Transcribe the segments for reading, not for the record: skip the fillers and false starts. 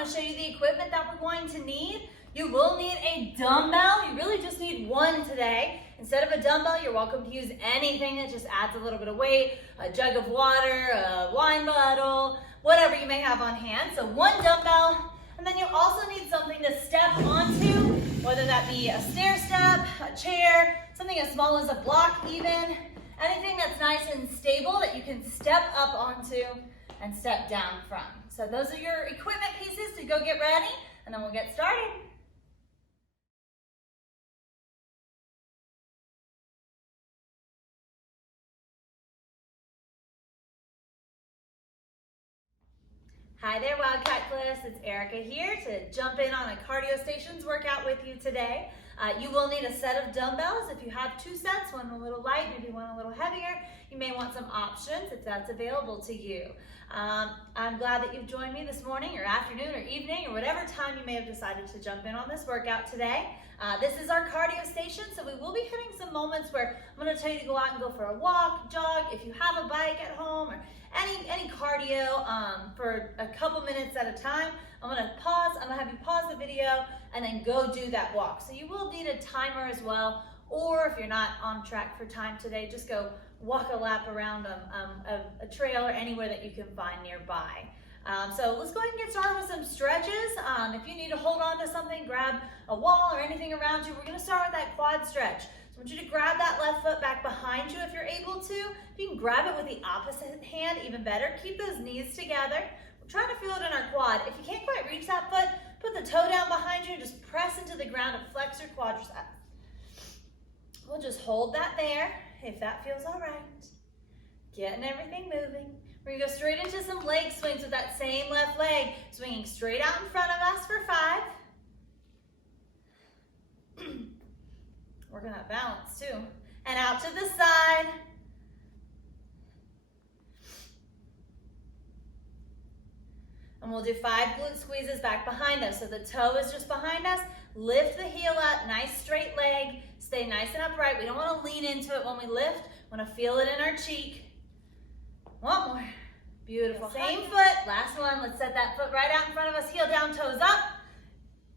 want to show you the equipment that we're going to need. You will need a dumbbell. You really just need one today. Instead of a dumbbell, you're welcome to use anything that just adds a little bit of weight, a jug of water, a wine bottle, whatever you may have on hand. So one dumbbell, and then you also need something to step onto, whether that be a stair step, a chair, something as small as a block even, anything that's nice and stable that you can step up onto and step down from. So those are your equipment pieces to go get ready, and then we'll get started. Hi there, Wildcat Cliffs. It's Erica here to jump in on a cardio stations workout with you today. You will need a set of dumbbells. If you have two sets, one a little light, maybe one a little heavier, you may want some options if that's available to you. I'm glad that you've joined me this morning or afternoon or evening or whatever time you may have decided to jump in on this workout today. This is our cardio station, so we will be hitting some moments where I'm going to tell you to go out and go for a walk, jog. If you have a bike at home or any cardio for a couple minutes at a time, I'm going to have you pause the video and then go do that walk. So you will need a timer as well, or if you're not on track for time today, just go walk a lap around a trail or anywhere that you can find nearby. So let's go ahead and get started with some stretches. If you need to hold on to something, grab a wall or anything around you. We're going to start with that quad stretch. So I want you to grab that left foot back behind you if you're able to. If you can grab it with the opposite hand, even better. Keep those knees together. We're trying to feel it in our quad. If you can't quite reach that foot, put the toe down behind you and just press into the ground and flex your quadriceps. We'll just hold that there if that feels all right. Getting everything moving. We're gonna go straight into some leg swings with that same left leg, swinging straight out in front of us for 5. Working that balance too. And out to the side. And we'll do 5 glute squeezes back behind us. So the toe is just behind us. Lift the heel up, nice straight leg. Stay nice and upright. We don't want to lean into it when we lift. We want to feel it in our cheek. One more. Beautiful. Same foot. Last one. Let's set that foot right out in front of us. Heel down, toes up.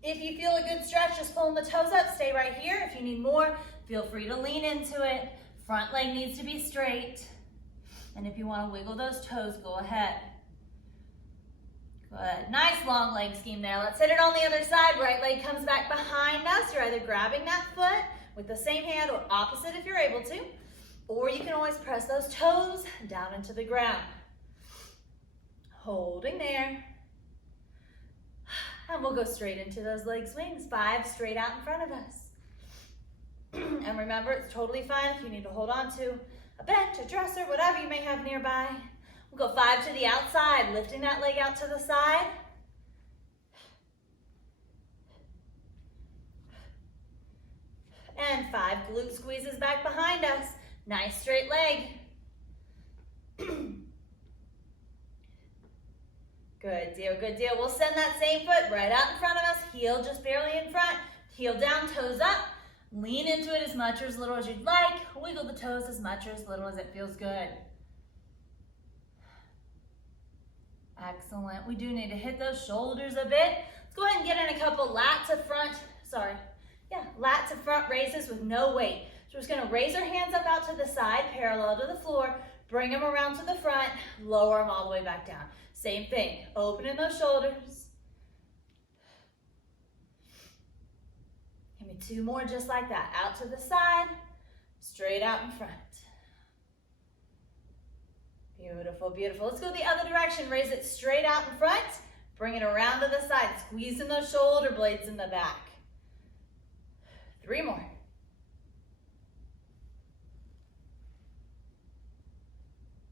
If you feel a good stretch, just pulling the toes up. Stay right here. If you need more, feel free to lean into it. Front leg needs to be straight. And if you want to wiggle those toes, go ahead. Good. Nice long leg scheme there. Let's hit it on the other side. Right leg comes back behind us. You're either grabbing that foot with the same hand or opposite if you're able to. Or you can always press those toes down into the ground. Holding there. And we'll go straight into those leg swings. 5 straight out in front of us. And remember, it's totally fine if you need to hold on to a bench, a dresser, whatever you may have nearby. We'll go 5 to the outside, lifting that leg out to the side. And 5 glute squeezes back behind us. Nice straight leg. Good deal, good deal. We'll send that same foot right out in front of us. Heel just barely in front. Heel down, toes up. Lean into it as much or as little as you'd like. Wiggle the toes as much or as little as it feels good. Excellent. We do need to hit those shoulders a bit. Let's go ahead and get in a couple lat to front raises with no weight. So we're just going to raise our hands up out to the side, parallel to the floor, bring them around to the front, lower them all the way back down. Same thing, opening those shoulders. Give me 2 more just like that. Out to the side, straight out in front. Beautiful, beautiful. Let's go the other direction. Raise it straight out in front. Bring it around to the side. Squeezing those shoulder blades in the back. 3 more.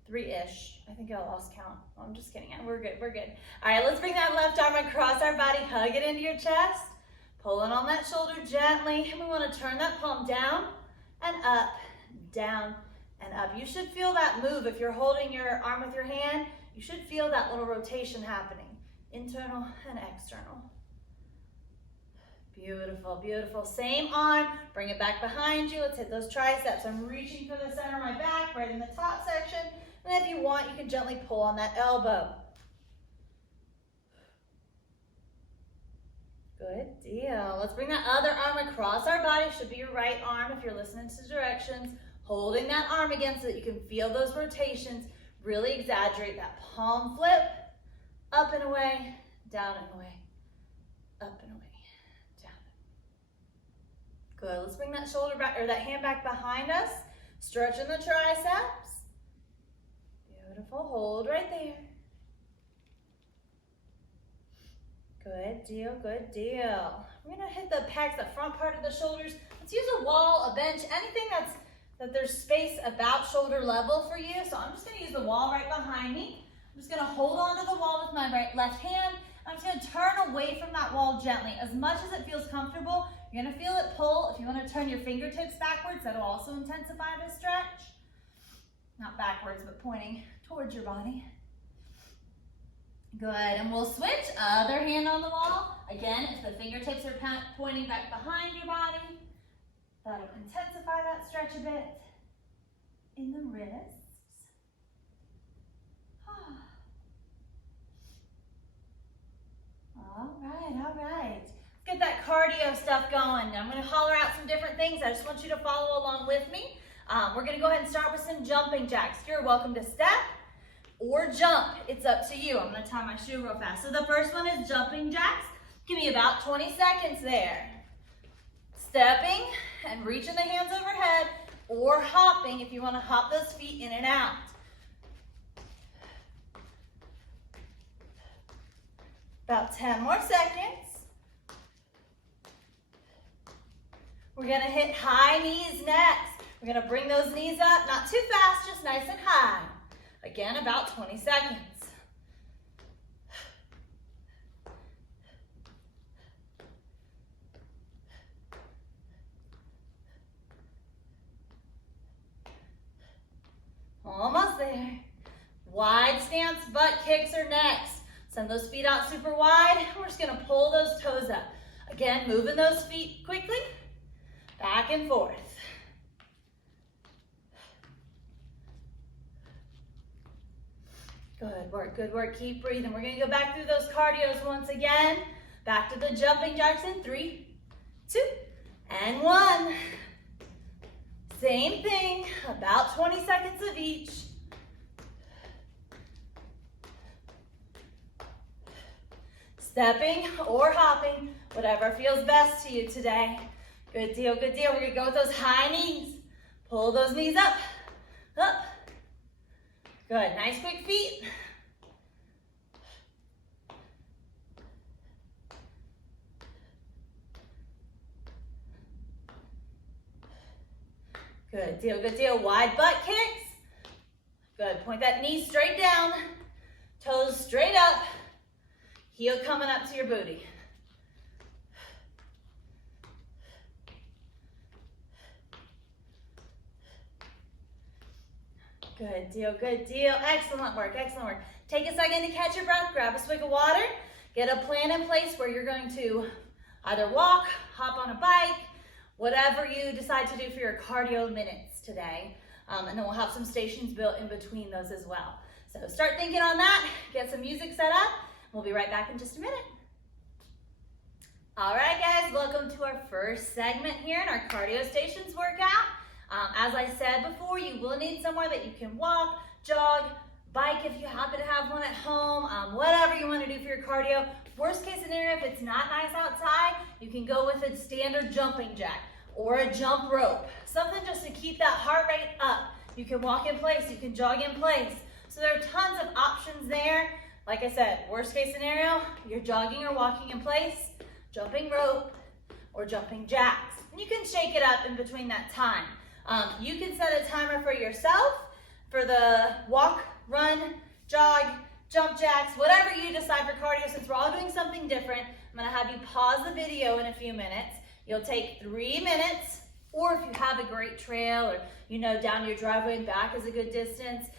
3-ish. I think I lost count. Oh, I'm just kidding. We're good, we're good. All right, let's bring that left arm across our body. Hug it into your chest. Pulling on that shoulder gently. And we want to turn that palm down and up, down and up. You should feel that move. If you're holding your arm with your hand, you should feel that little rotation happening. Internal and external. Beautiful, beautiful. Same arm, bring it back behind you. Let's hit those triceps. I'm reaching for the center of my back, right in the top section. And if you want, you can gently pull on that elbow. Good deal. Let's bring that other arm across our body. Should be your right arm if you're listening to directions. Holding that arm again so that you can feel those rotations. Really exaggerate that palm flip. Up and away, down and away, up and away, down. Good. Let's bring that shoulder back, or that hand back behind us. Stretching the triceps. Beautiful. Hold right there. Good deal, good deal. We're gonna hit the pecs, the front part of the shoulders. Let's use a wall, a bench, anything that there's space about shoulder level for you. So I'm just gonna use the wall right behind me. I'm just gonna hold on to the wall with my left hand. I'm just gonna turn away from that wall gently. As much as it feels comfortable, you're gonna feel it pull. If you wanna turn your fingertips backwards, that'll also intensify the stretch. Not backwards, but pointing towards your body. Good, and we'll switch. Other hand on the wall. Again, if the fingertips are pointing back behind your body, that'll intensify that stretch a bit in the wrists. All right. Let's get that cardio stuff going. I'm going to holler out some different things. I just want you to follow along with me. We're going to go ahead and start with some jumping jacks. You're welcome to step or jump. It's up to you. I'm going to tie my shoe real fast. So the first one is jumping jacks. Give me about 20 seconds there. Stepping and reaching the hands overhead, or hopping if you want to hop those feet in and out. About 10 more seconds. We're going to hit high knees next. We're going to bring those knees up, not too fast, just nice and high. Again, about 20 seconds. Almost there. Wide stance, butt kicks are next. Send those feet out super wide. We're just gonna pull those toes up. Again, moving those feet quickly, back and forth. Good work, good work. Keep breathing. We're gonna go back through those cardios once again. Back to the jumping jacks in 3, 2, and 1. Same thing, about 20 seconds of each. Stepping or hopping, whatever feels best to you today. Good deal, good deal. We're gonna go with those high knees. Pull those knees up, up. Good, nice quick feet. Good deal, good deal. Wide butt kicks. Good, point that knee straight down, toes straight up, heel coming up to your booty. Good deal, good deal. Excellent work, excellent work. Take a second to catch your breath, grab a swig of water, get a plan in place where you're going to either walk, hop on a bike, whatever you decide to do for your cardio minutes today. And then we'll have some stations built in between those as well. So start thinking on that, get some music set up. We'll be right back in just a minute. All right, guys, welcome to our first segment here in our cardio stations workout. As I said before, you will need somewhere that you can walk, jog, bike if you happen to have one at home, whatever you want to do for your cardio. Worst case scenario, if it's not nice outside, you can go with a standard jumping jack or a jump rope. Something just to keep that heart rate up. You can walk in place, you can jog in place. So there are tons of options there. Like I said, worst case scenario, you're jogging or walking in place, jumping rope, or jumping jacks. And you can shake it up in between that time. You can set a timer for yourself for the walk, run, jog, jump jacks, whatever you decide for cardio. Since we're all doing something different, I'm gonna have you pause the video in a few minutes. You'll take 3 minutes, or if you have a great trail or you know down your driveway and back is a good distance,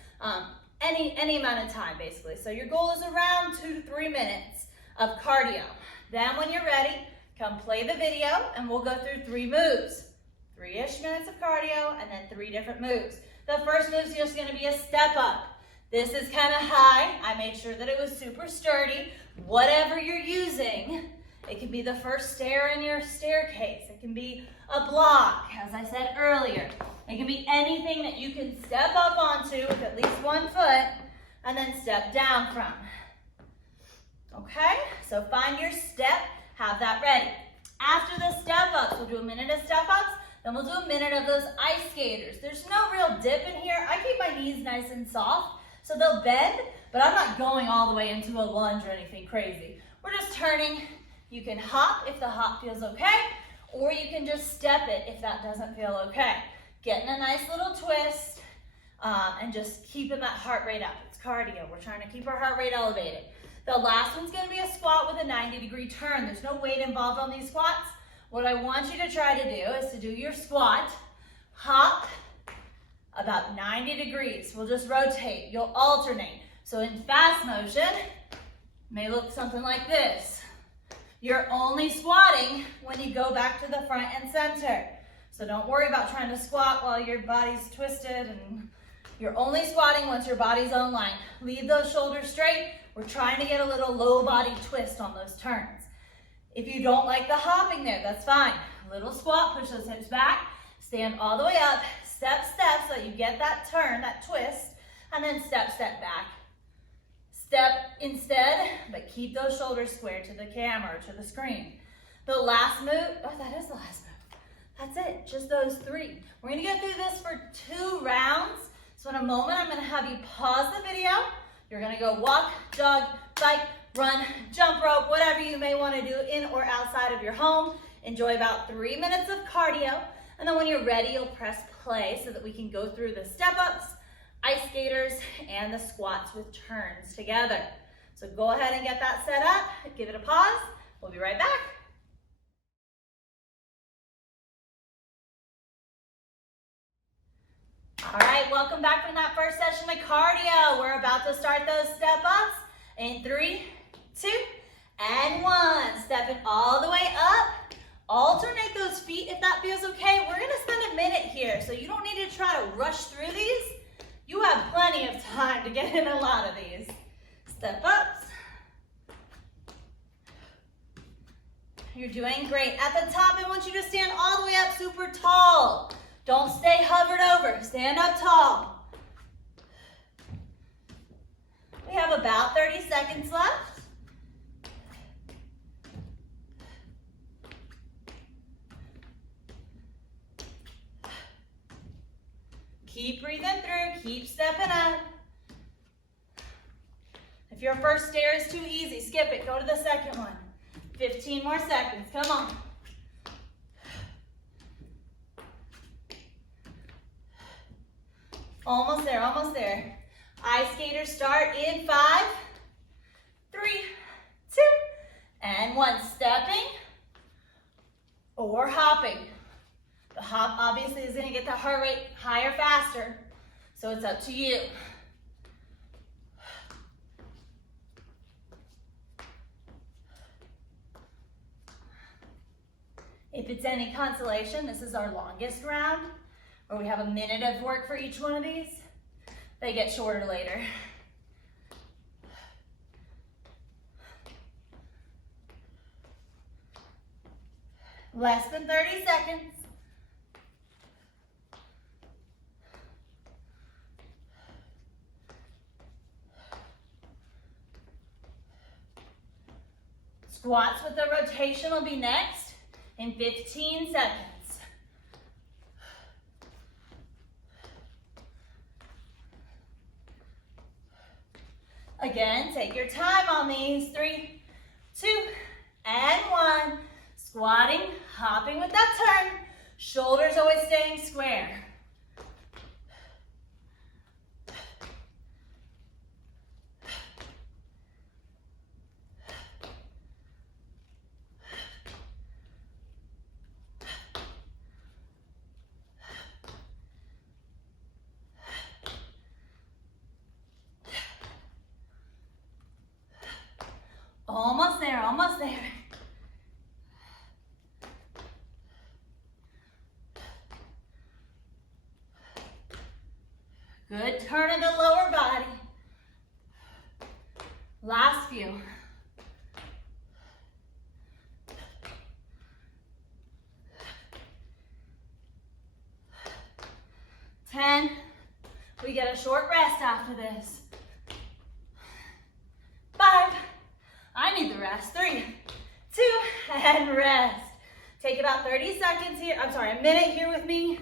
any amount of time basically. So your goal is around 2 to 3 minutes of cardio. Then when you're ready, come play the video and we'll go through 3 moves. 3-ish minutes of cardio and then 3 different moves. The first move is just gonna be a step up. This is kind of high. I made sure that it was super sturdy. Whatever you're using It can be the first stair in your staircase. It can be a block, as I said earlier. It can be anything that you can step up onto with at least 1 foot and then step down from. Okay, so find your step, have that ready. After the step ups, we'll do a minute of step ups, then we'll do a minute of those ice skaters. There's no real dip in here. I keep my knees nice and soft, so they'll bend, but I'm not going all the way into a lunge or anything crazy. We're just turning. You can hop if the hop feels okay, or you can just step it if that doesn't feel okay. Getting a nice little twist and just keeping that heart rate up. It's cardio. We're trying to keep our heart rate elevated. The last one's going to be a squat with a 90-degree turn. There's no weight involved on these squats. What I want you to try to do is to do your squat, hop about 90 degrees. We'll just rotate. You'll alternate. So in fast motion, it may look something like this. You're only squatting when you go back to the front and center. So don't worry about trying to squat while your body's twisted, and you're only squatting once your body's on line. Leave those shoulders straight. We're trying to get a little low body twist on those turns. If you don't like the hopping there, that's fine. Little squat, push those hips back, stand all the way up, step, step, so that you get that turn, that twist, and then step, step back. Step instead, but keep those shoulders square to the camera, to the screen. The last move, oh, that is the last move. That's it, just those 3. We're gonna go through this for 2 rounds. So in a moment, I'm gonna have you pause the video. You're gonna go walk, jog, bike, run, jump rope, whatever you may wanna do in or outside of your home. Enjoy about 3 minutes of cardio. And then when you're ready, you'll press play so that we can go through the step ups, ice skaters, and the squats with turns together. So go ahead and get that set up. Give it a pause. We'll be right back. All right, welcome back from that first session of cardio. We're about to start those step ups in 3, 2, and 1. Stepping all the way up. Alternate those feet if that feels okay. We're gonna spend a minute here, so you don't need to try to rush through these. You have plenty of time to get in a lot of these. Step ups. You're doing great. At the top, I want you to stand all the way up super tall. Don't stay hovered over. Stand up tall. We have about 30 seconds left. Keep breathing through. Keep stepping up. If your first stair is too easy, skip it. Go to the second one. 15 more seconds. Come on. Almost there, almost there. Ice skaters start in 5, 3, 2, and 1. Stepping or hopping. The hop obviously is going to get the heart rate higher faster, so it's up to you. If it's any consolation, this is our longest round, where we have a minute of work for each one of these. They get shorter later. Less than 30 seconds. Squats with the rotation will be next in 15 seconds. Again, take your time on these. 3, 2, and 1. Squatting, hopping with that turn. Shoulders always staying square. Almost there, almost there. Good turn of the lower body. Last few. we get a short rest after this. 5, I need the rest. 3, 2, and rest. Take about 30 seconds here, a minute here with me.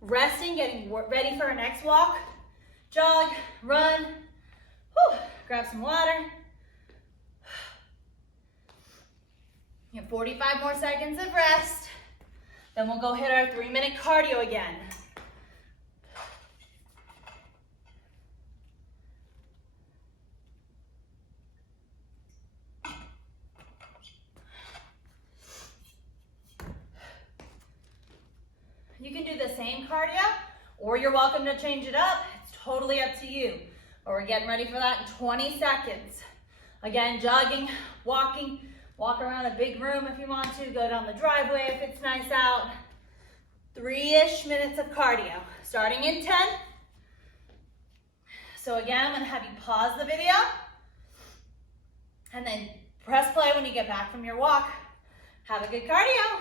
Resting, getting ready for our next walk. Jog, run. Whew. Grab some water. You have 45 more seconds of rest. Then we'll go hit our 3-minute cardio again. You can do the same cardio, or you're welcome to change it up. It's totally up to you. But we're getting ready for that in 20 seconds. Again, jogging, walking, walk around a big room if you want to, go down the driveway if it's nice out. 3-ish minutes of cardio, starting in 10. So again, I'm gonna have you pause the video and then press play when you get back from your walk. Have a good cardio.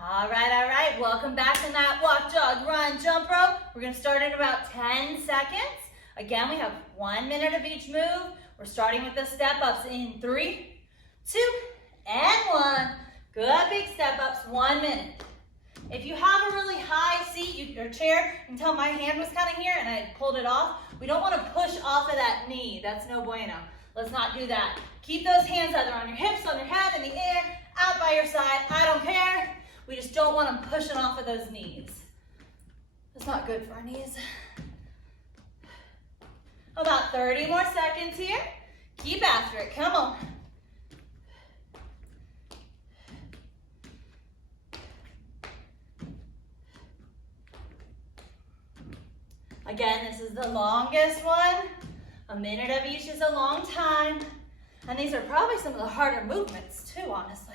All right, welcome back in that walk, jog, run, jump rope. We're gonna start in about 10 seconds. Again, we have 1 minute of each move. We're starting with the step-ups in 3, 2, and 1. Good big step-ups, 1 minute. If you have a really high seat or chair, you can tell my hand was kind of here and I pulled it off. We don't want to push off of that knee. That's no bueno. Let's not do that. Keep those hands either on your hips, on your head, in the air, out by your side. I don't care. We just don't want them pushing off of those knees. That's not good for our knees. About 30 more seconds here. Keep after it, come on. Again, this is the longest one. A minute of each is a long time. And these are probably some of the harder movements too, honestly.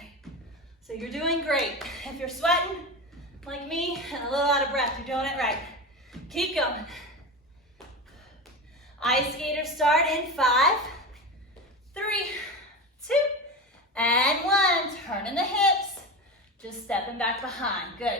So you're doing great. If you're sweating like me and a little out of breath, you're doing it right. Keep going. Ice skaters start in 5, 3, 2, and 1. Turning the hips, just stepping back behind. Good.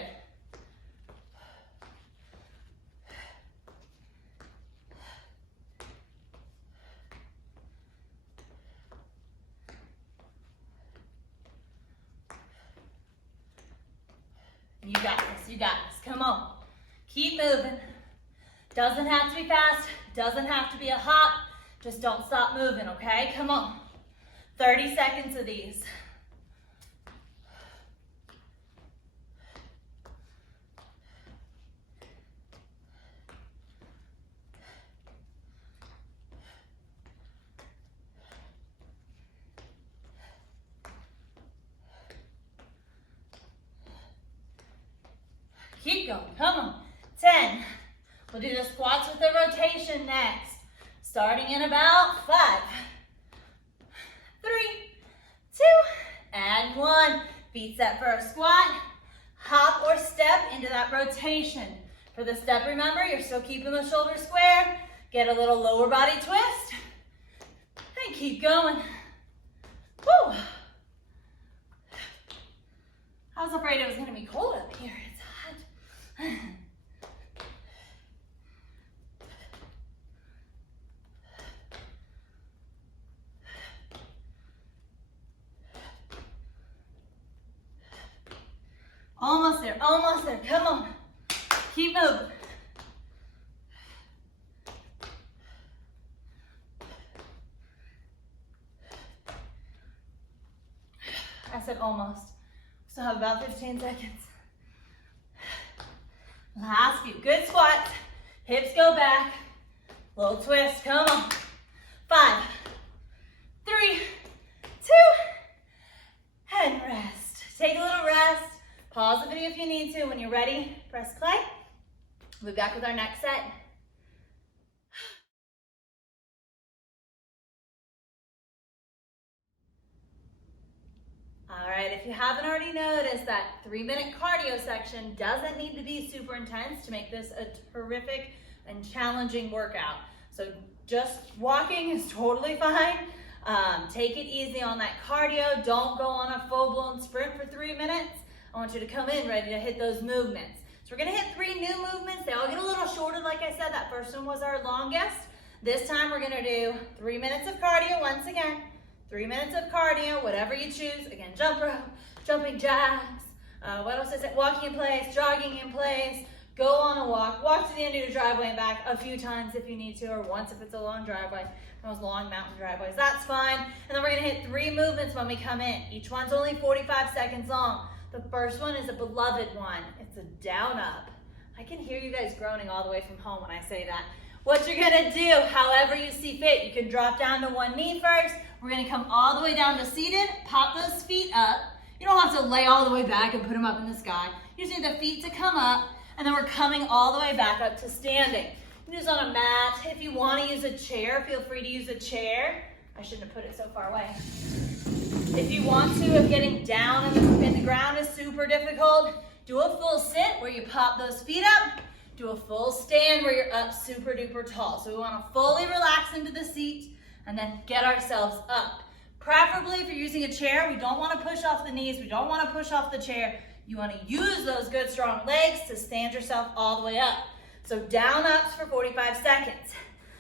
You got this, you got this. Come on. Keep moving. Doesn't have to be fast, doesn't have to be a hop. Just don't stop moving, okay? Come on. 30 seconds of these. Keep going, come on. 10. We'll do the squats with the rotation next. Starting in about 5, 3, 2, and 1. Feet set for a squat. Hop or step into that rotation. For the step, remember, you're still keeping the shoulders square. Get a little lower body twist. And keep going. Woo! I was afraid it was going to be cold up here. It's hot. Almost there, come on. Keep moving. I said almost. Still have about 15 seconds. Last few, good squats. Hips go back. Little twist, come on. 5, 3, 2, and rest. Take a little rest. Pause the video if you need to. When you're ready, press play. We'll be back with our next set. All right, if you haven't already noticed, that 3-minute cardio section doesn't need to be super intense to make this a terrific and challenging workout. So just walking is totally fine. Take it easy on that cardio. Don't go on a full-blown sprint for 3 minutes. I want you to come in ready to hit those movements. So we're gonna hit 3 new movements. They all get a little shorter, like I said. That first one was our longest. This time we're gonna do 3 minutes of cardio once again. 3 minutes of cardio, whatever you choose. Again, jump rope, jumping jacks. What else is it? Walking in place, jogging in place. Go on a walk to the end of your driveway and back a few times if you need to, or once if it's a long driveway. Those long mountain driveways, that's fine. And then we're gonna hit 3 movements when we come in. Each one's only 45 seconds long. The first one is a beloved one. It's a down up. I can hear you guys groaning all the way from home when I say that. What you're gonna do, however you see fit, you can drop down to one knee first. We're gonna come all the way down to seated, pop those feet up. You don't have to lay all the way back and put them up in the sky. You just need the feet to come up, and then we're coming all the way back up to standing. You can use on a mat. If you want to use a chair, feel free to use a chair. I shouldn't have put it so far away. If you want to, if getting down in the ground is super difficult, do a full sit where you pop those feet up. Do a full stand where you're up super duper tall. So we want to fully relax into the seat and then get ourselves up. Preferably if you're using a chair, we don't want to push off the knees. We don't want to push off the chair. You want to use those good strong legs to stand yourself all the way up. So down ups for 45 seconds.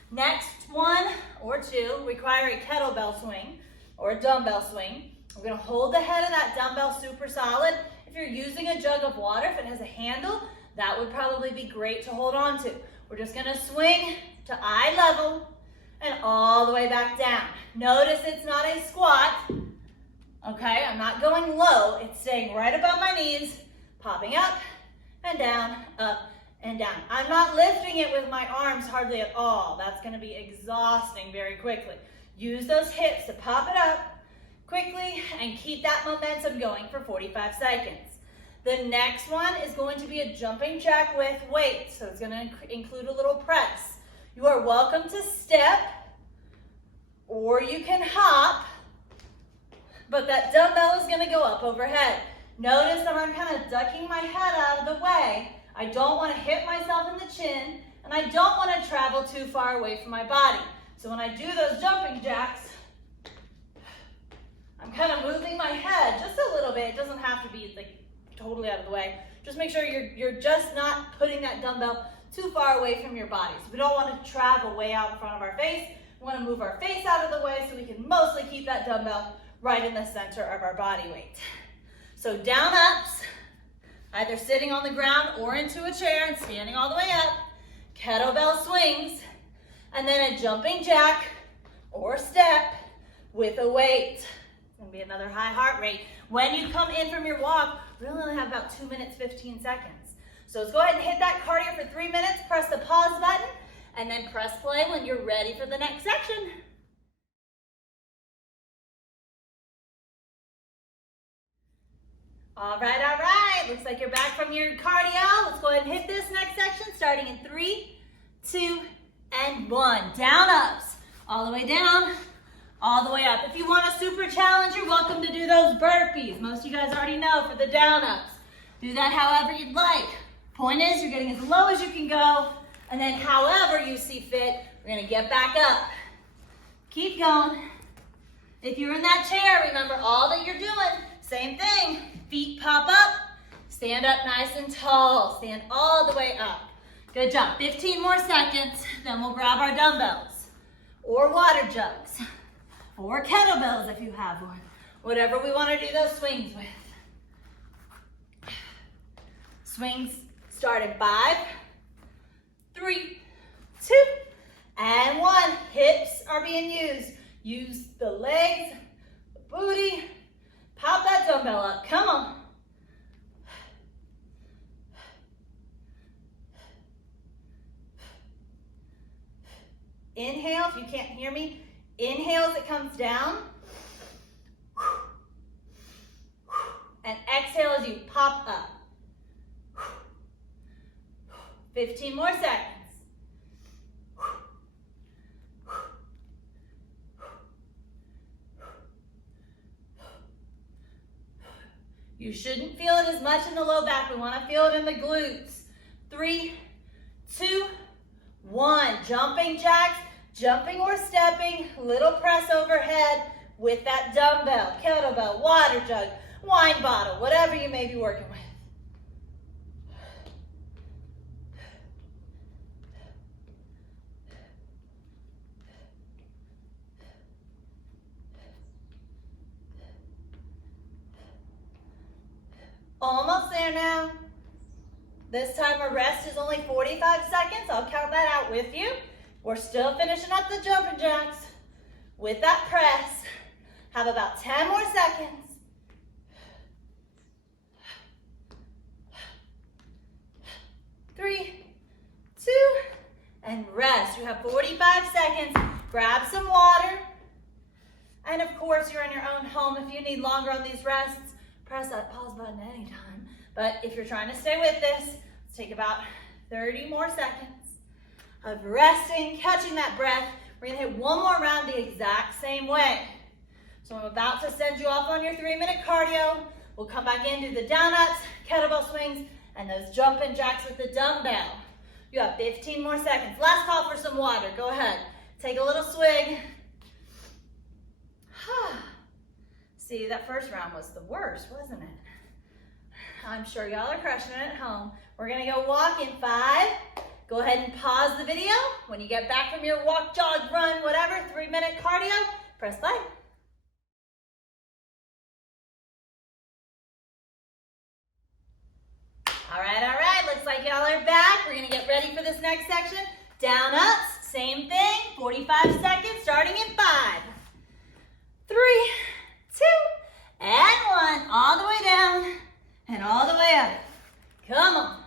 Next one or two require a kettlebell swing or a dumbbell swing. We're going to hold the head of that dumbbell super solid. If you're using a jug of water, if it has a handle, that would probably be great to hold on to. We're just going to swing to eye level and all the way back down. Notice it's not a squat. Okay, I'm not going low. It's staying right above my knees, popping up and down, up and down. I'm not lifting it with my arms hardly at all. That's going to be exhausting very quickly. Use those hips to pop it up quickly and keep that momentum going for 45 seconds. The next one is going to be a jumping jack with weights. So it's going to include a little press. You are welcome to step or you can hop, but that dumbbell is going to go up overhead. Notice that I'm kind of ducking my head out of the way. I don't want to hit myself in the chin, and I don't want to travel too far away from my body. So when I do those jumping jacks, I'm kind of moving my head just a little bit. It doesn't have to be like totally out of the way. Just make sure you're just not putting that dumbbell too far away from your body. So we don't want to travel way out in front of our face. We want to move our face out of the way so we can mostly keep that dumbbell right in the center of our body weight. So down ups, either sitting on the ground or into a chair and standing all the way up, kettlebell swings, and then a jumping jack or step with a weight. It's gonna be another high heart rate. When you come in from your walk, we only have about 2 minutes, 15 seconds. So let's go ahead and hit that cardio for 3 minutes, press the pause button, and then press play when you're ready for the next section. All right. Looks like you're back from your cardio. Let's go ahead and hit this next section, starting in 3, 2, and 1. Down ups, all the way down, all the way up. If you want a super challenge, you're welcome to do those burpees. Most of you guys already know for the down ups. Do that however you'd like. Point is, you're getting as low as you can go, and then however you see fit, we're gonna get back up. Keep going. If you're in that chair, remember all that you're doing, same thing. Feet pop up, stand up nice and tall, stand all the way up. Good job, 15 more seconds, then we'll grab our dumbbells, or water jugs, or kettlebells if you have one. Whatever we wanna do those swings with. Swings start in 5, 3, 2, and 1. Hips are being used. Use the legs, the booty. Pop that dumbbell up. Come on. Inhale, if you can't hear me. Inhale as it comes down. And exhale as you pop up. 15 more seconds. You shouldn't feel it as much in the low back. We want to feel it in the glutes. 3, 2, 1. Jumping jacks, jumping or stepping, little press overhead with that dumbbell, kettlebell, water jug, wine bottle, whatever you may be working with. Almost there now. This time our rest is only 45 seconds. I'll count that out with you. We're still finishing up the jumping jacks with that press. Have about 10 more seconds. 3, 2, and rest. You have 45 seconds. Grab some water. And of course, you're in your own home. If you need longer on these rests, press that pause button anytime. But if you're trying to stay with this, let's take about 30 more seconds of resting, catching that breath. We're gonna hit one more round the exact same way. So I'm about to send you off on your 3-minute cardio. We'll come back in, do the down ups, kettlebell swings, and those jumping jacks with the dumbbell. You have 15 more seconds. Last call for some water. Go ahead. Take a little swig. See, that first round was the worst, wasn't it? I'm sure y'all are crushing it at home. We're gonna go walk in 5. Go ahead and pause the video. When you get back from your walk, jog, run, whatever, 3-minute cardio, press play. All right, looks like y'all are back. We're gonna get ready for this next section. Down ups, same thing, 45 seconds, starting in 5, 3, 2, and 1. All the way down and all the way up. Come on.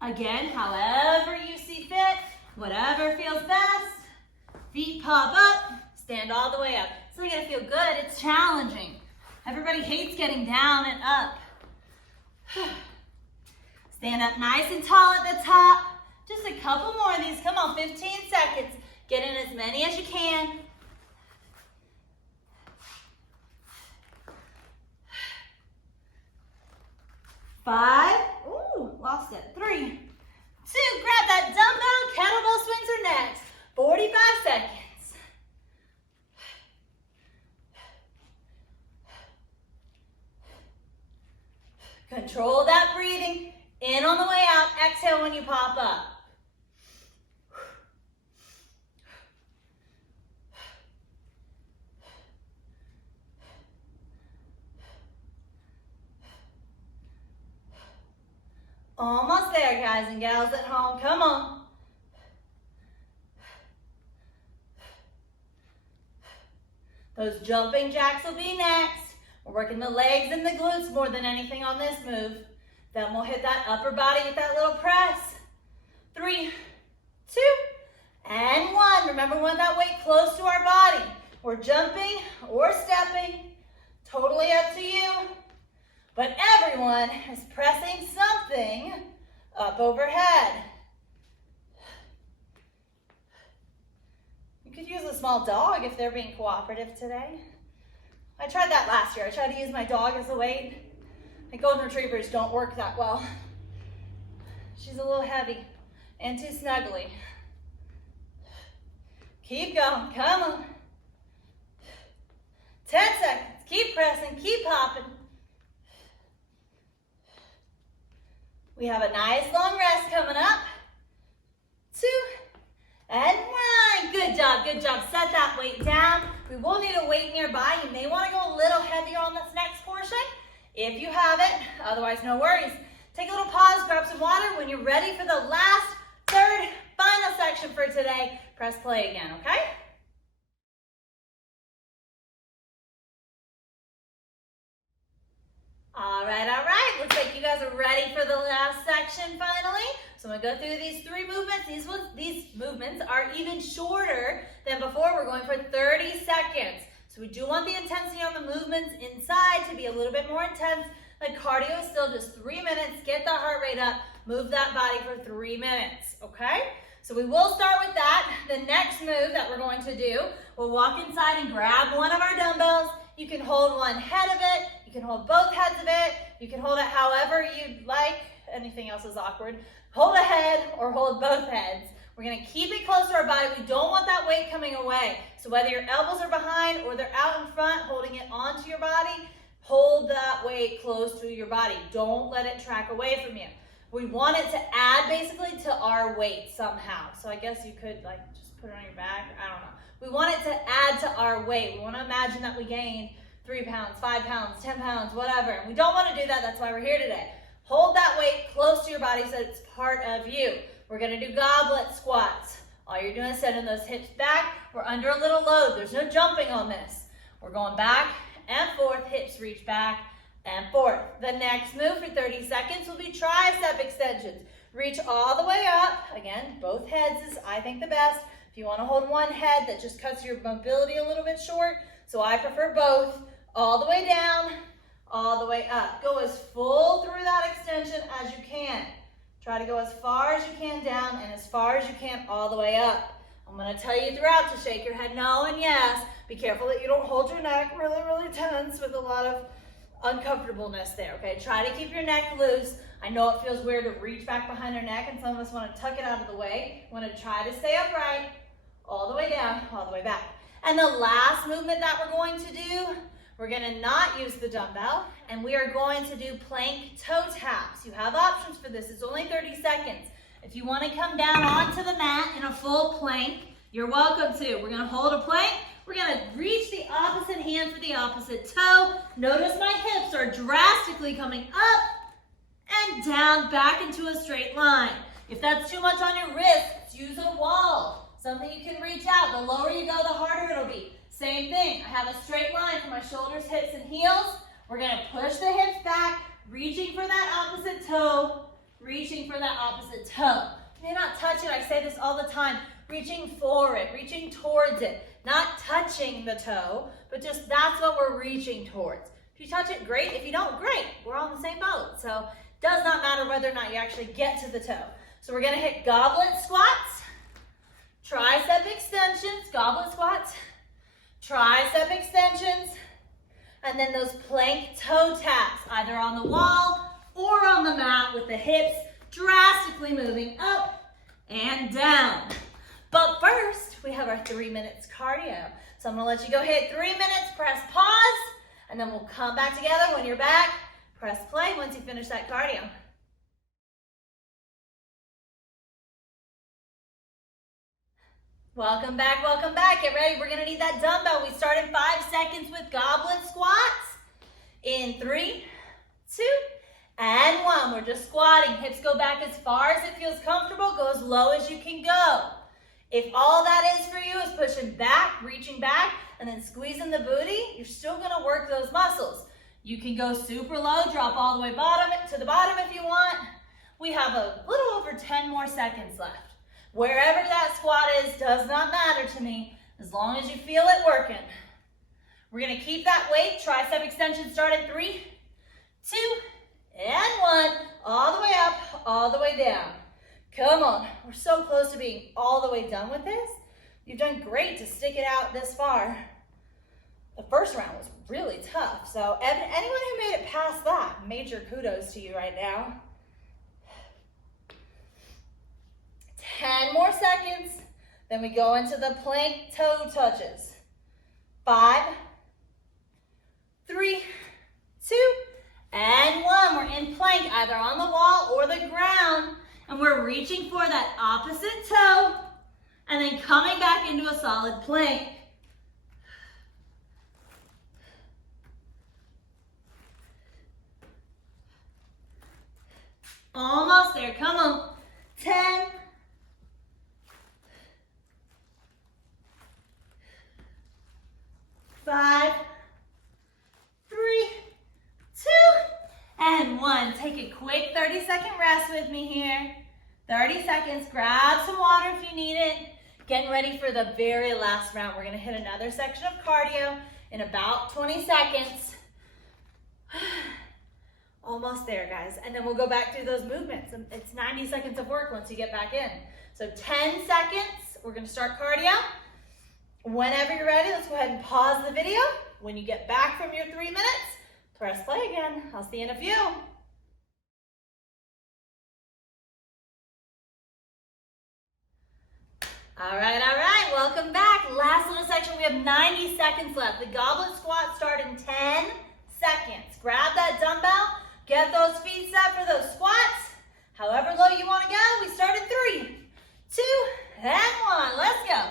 Again, however you see fit, whatever feels best. Feet pop up, stand all the way up. It's not gonna feel good, it's challenging. Everybody hates getting down and up. Stand up nice and tall at the top. Just a couple more of these, come on, 15 seconds. Get in as many as you can. 5, ooh, lost it. 3, 2, grab that dumbbell, kettlebell swings are next. 45 seconds. Control that breathing. In on the way out, exhale when you pop up. Almost there, guys and gals at home. Come on. Those jumping jacks will be next. We're working the legs and the glutes more than anything on this move. Then we'll hit that upper body with that little press. 3, 2, and 1. Remember, we want that weight close to our body. We're jumping or stepping. Totally up to you. But everyone is pressing something up overhead. You could use a small dog if they're being cooperative today. I tried that last year. I tried to use my dog as a weight. My golden retrievers don't work that well. She's a little heavy and too snuggly. Keep going, come on. 10 seconds, keep pressing, keep hopping. We have a nice long rest coming up. 2, and 1. Good job, good job. Set that weight down. We will need a weight nearby. You may want to go a little heavier on this next portion if you have it. Otherwise, no worries. Take a little pause, grab some water. When you're ready for the last, third, final section for today, press play again, okay? All right. Looks like you guys are ready for the last section finally. So I'm gonna go through these 3 movements. These movements are even shorter than before. We're going for 30 seconds. So we do want the intensity on the movements inside to be a little bit more intense. The cardio is still just 3 minutes. Get the heart rate up. Move that body for 3 minutes, okay? So we will start with that. The next move that we're going to do, we'll walk inside and grab one of our dumbbells. You can hold one head of it. You can hold both heads of it. You can hold it however you'd like. Anything else is awkward. Hold a head or hold both heads. We're gonna keep it close to our body. We don't want that weight coming away. So whether your elbows are behind or they're out in front, holding it onto your body, hold that weight close to your body. Don't let it track away from you. We want it to add basically to our weight somehow. So I guess you could like just put it on your back, or I don't know. We want it to add to our weight. We want to imagine that we gained 3 pounds, 5 pounds, 10 pounds, whatever. And we don't want to do that. That's why we're here today. Hold that weight close to your body so it's part of you. We're going to do goblet squats. All you're doing is sending those hips back. We're under a little load. There's no jumping on this. We're going back and forth. Hips reach back and forth. The next move for 30 seconds will be tricep extensions. Reach all the way up. Again, both heads is, I think, the best. If you want to hold one head, that just cuts your mobility a little bit short. So I prefer both. All the way down, all the way up. Go as full through that extension as you can. Try to go as far as you can down and as far as you can all the way up. I'm going to tell you throughout to shake your head no and yes. Be careful that you don't hold your neck really, really tense with a lot of uncomfortableness there, okay? Try to keep your neck loose. I know it feels weird to reach back behind our neck and some of us want to tuck it out of the way. Want to try to stay upright, all the way down, all the way back. And the last movement that we're going to do, we're going to not use the dumbbell, and we are going to do plank toe taps. You have options for this. It's only 30 seconds. If you want to come down onto the mat in a full plank, you're welcome to. We're going to hold a plank. We're going to reach the opposite hand for the opposite toe. Notice my hips are drastically coming up and down back into a straight line. If that's too much on your wrists, use a wall, something you can reach out. The lower you go, the harder it'll be. Same thing. I have a straight line for my shoulders, hips, and heels. We're going to push the hips back, reaching for that opposite toe, reaching for that opposite toe. You may not touch it. I say this all the time. Reaching forward, reaching towards it. Not touching the toe, but just that's what we're reaching towards. If you touch it, great. If you don't, great. We're all in the same boat. So it does not matter whether or not you actually get to the toe. So we're going to hit goblet squats, tricep extensions, goblet squats, tricep extensions, and then those plank toe taps, either on the wall or on the mat with the hips drastically moving up and down. But first, we have our 3 minutes cardio. So I'm gonna let you go hit 3 minutes, press pause, and then we'll come back together. When you're back, press play once you finish that cardio. Welcome back, welcome back. Get ready, we're gonna need that dumbbell. We start in 5 seconds with goblet squats. In 3, 2, and 1. We're just squatting. Hips go back as far as it feels comfortable. Go as low as you can go. If all that is for you is pushing back, reaching back, and then squeezing the booty, you're still gonna work those muscles. You can go super low, drop all the way to the bottom if you want. We have a little over 10 more seconds left. Wherever that squat is does not matter to me, as long as you feel it working. We're gonna keep that weight. Tricep extension start in 3, 2, and 1. All the way up, all the way down. Come on, we're so close to being all the way done with this. You've done great to stick it out this far. The first round was really tough, so anyone who made it past that, major kudos to you right now. 10 more seconds, then we go into the plank toe touches. 5, 3, 2, and 1. We're in plank, either on the wall or the ground. And we're reaching for that opposite toe and then coming back into a solid plank. Almost there, come on. 10. 5, 3, 2, and 1. Take a quick 30-second rest with me here. 30 seconds, grab some water if you need it. Getting ready for the very last round. We're gonna hit another section of cardio in about 20 seconds. Almost there, guys. And then we'll go back through those movements. It's 90 seconds of work once you get back in. So 10 seconds, we're gonna start cardio. Whenever you're ready, let's go ahead and pause the video. When you get back from your 3 minutes, press play again. I'll see you in a few. All right, welcome back. Last little section, we have 90 seconds left. The Goblet Squats start in 10 seconds. Grab that dumbbell, get those feet set for those squats. However low you want to go, we start in 3, 2, and 1. Let's go.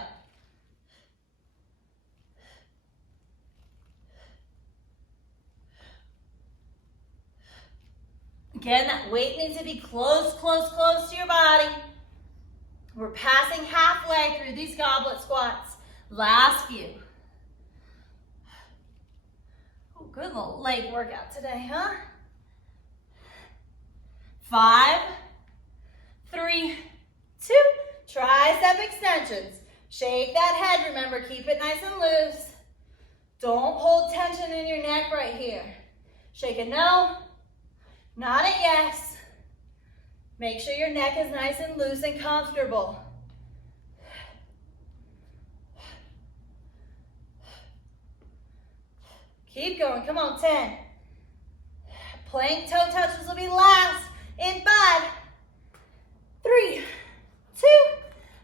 Again, that weight needs to be close to your body. We're passing halfway through these goblet squats. Last few. Oh, good little leg workout today, huh? 5, 3, 2. Tricep extensions. Shake that head, remember, keep it nice and loose. Don't hold tension in your neck right here. Shake a no, not a yes. Make sure your neck is nice and loose and comfortable. Keep going, come on, 10. Plank toe touches will be last in 5, 3, 2,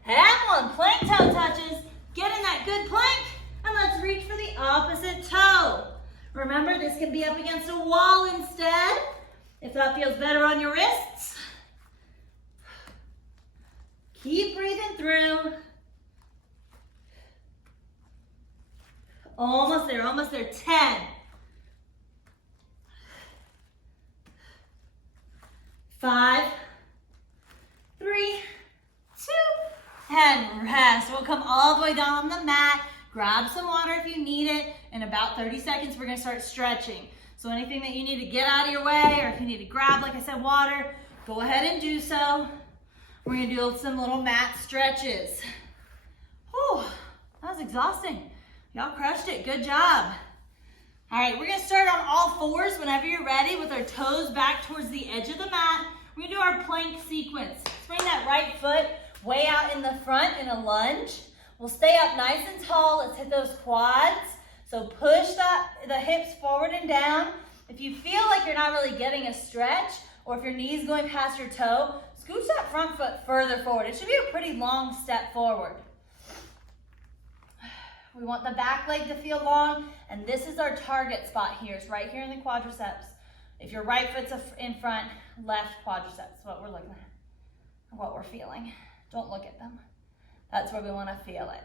and 1. Plank toe touches. Get in that good plank, and let's reach for the opposite toe. Remember, this can be up against a wall instead, if that feels better on your wrists. Keep breathing through. Almost there, 10. 5, 3, 2, and rest. We'll come all the way down on the mat. Grab some water if you need it. In about 30 seconds, we're gonna start stretching. So anything that you need to get out of your way, or if you need to grab, like I said, water, go ahead and do so. We're gonna do some little mat stretches. Whew, that was exhausting. Y'all crushed it, good job. All right, we're gonna start on all fours whenever you're ready with our toes back towards the edge of the mat. We're gonna do our plank sequence. Let's bring that right foot way out in the front in a lunge. We'll stay up nice and tall. Let's hit those quads. So push the hips forward and down. If you feel like you're not really getting a stretch, or if your knee's going past your toe, scooch that front foot further forward. It should be a pretty long step forward. We want the back leg to feel long, and this is our target spot here. It's right here in the quadriceps. If your right foot's in front, left quadriceps is what we're looking at, what we're feeling. Don't look at them. That's where we want to feel it.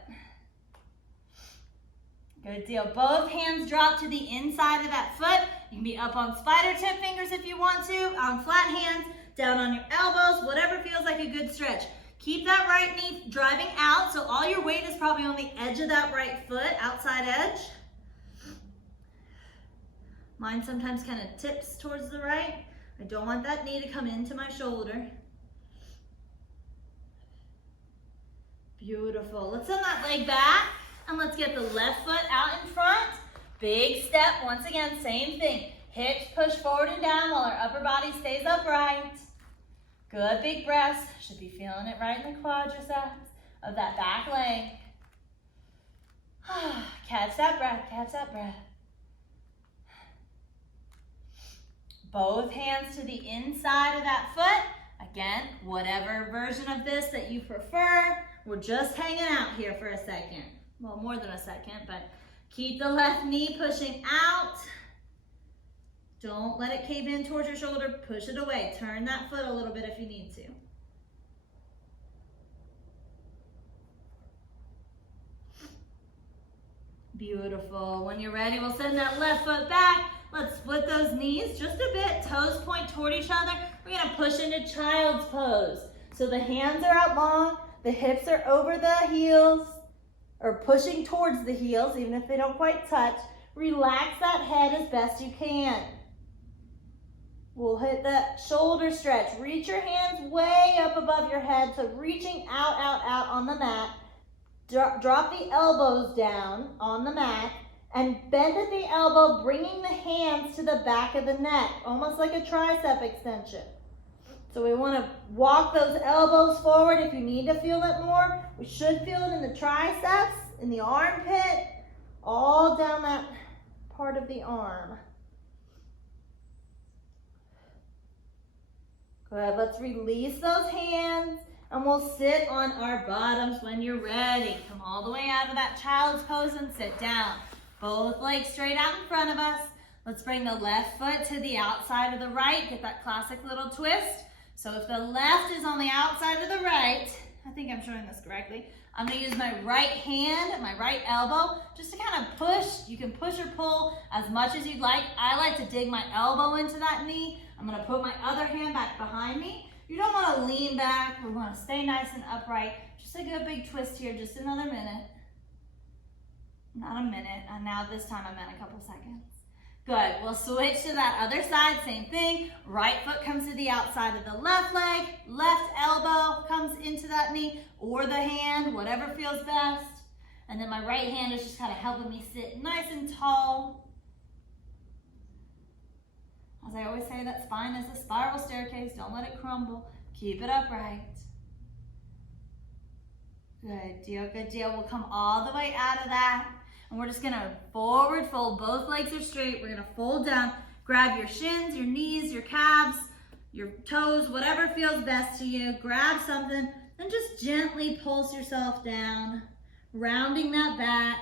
Good deal. Both hands drop to the inside of that foot. You can be up on spider tip fingers if you want to, on flat hands, down on your elbows, whatever feels like a good stretch. Keep that right knee driving out, so all your weight is probably on the edge of that right foot, outside edge. Mine sometimes kind of tips towards the right. I don't want that knee to come into my shoulder. Beautiful. Let's send that leg back, and let's get the left foot out in front. Big step, once again, same thing. Hips push forward and down while our upper body stays upright. Good big breaths. Should be feeling it right in the quadriceps of that back leg. Catch that breath, catch that breath. Both hands to the inside of that foot. Again, whatever version of this that you prefer. We're just hanging out here for a second. Well, more than a second, but keep the left knee pushing out. Don't let it cave in towards your shoulder. Push it away. Turn that foot a little bit if you need to. Beautiful. When you're ready, we'll send that left foot back. Let's split those knees just a bit. Toes point toward each other. We're going to push into child's pose. So the hands are out long. The hips are over the heels, or pushing towards the heels, even if they don't quite touch. Relax that head as best you can. We'll hit that shoulder stretch. Reach your hands way up above your head, so reaching out, out, out on the mat. Drop the elbows down on the mat, and bend at the elbow, bringing the hands to the back of the neck, almost like a tricep extension. So we want to walk those elbows forward if you need to feel it more. We should feel it in the triceps, in the armpit, all down that part of the arm. Good, let's release those hands And we'll sit on our bottoms when you're ready. Come all the way out of that child's pose and sit down. Both legs straight out in front of us. Let's bring the left foot to the outside of the right. Get that classic little twist. So if the left is on the outside of the right, I think I'm showing this correctly, I'm gonna use my right hand, my right elbow, just to kind of push. You can push or pull as much as you'd like. I like to dig my elbow into that knee. I'm gonna put my other hand back behind me. You don't wanna lean back. We wanna stay nice and upright. Just a good big twist here, just another minute. Not a minute, and now this time I meant a couple seconds. Good, we'll switch to that other side, same thing. Right foot comes to the outside of the left leg, left elbow comes into that knee, or the hand, whatever feels best. And then my right hand is just kind of helping me sit nice and tall. As I always say, that spine is a spiral staircase. Don't let it crumble. Keep it upright. Good deal, good deal. We'll come all the way out of that. And we're just gonna forward fold. Both legs are straight. We're gonna fold down. Grab your shins, your knees, your calves, your toes, whatever feels best to you. Grab something and just gently pulse yourself down, rounding that back.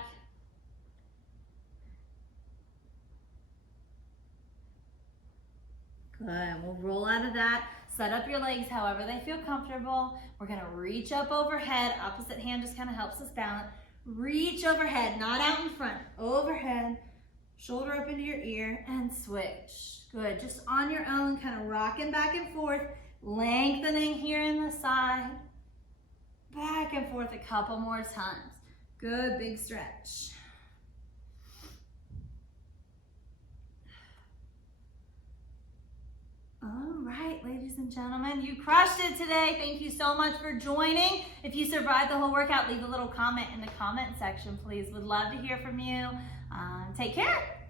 Good, and we'll roll out of that. Set up your legs however they feel comfortable. We're gonna reach up overhead. Opposite hand just kind of helps us balance. Reach overhead, not out in front, overhead, shoulder up into your ear, and switch. Good, just on your own, kind of rocking back and forth, lengthening here in the side, back and forth a couple more times. Good, big stretch. All right, ladies and gentlemen, you crushed it today. Thank you so much for joining. If you survived the whole workout, leave a little comment in the comment section, please. Would love to hear from you. Take care.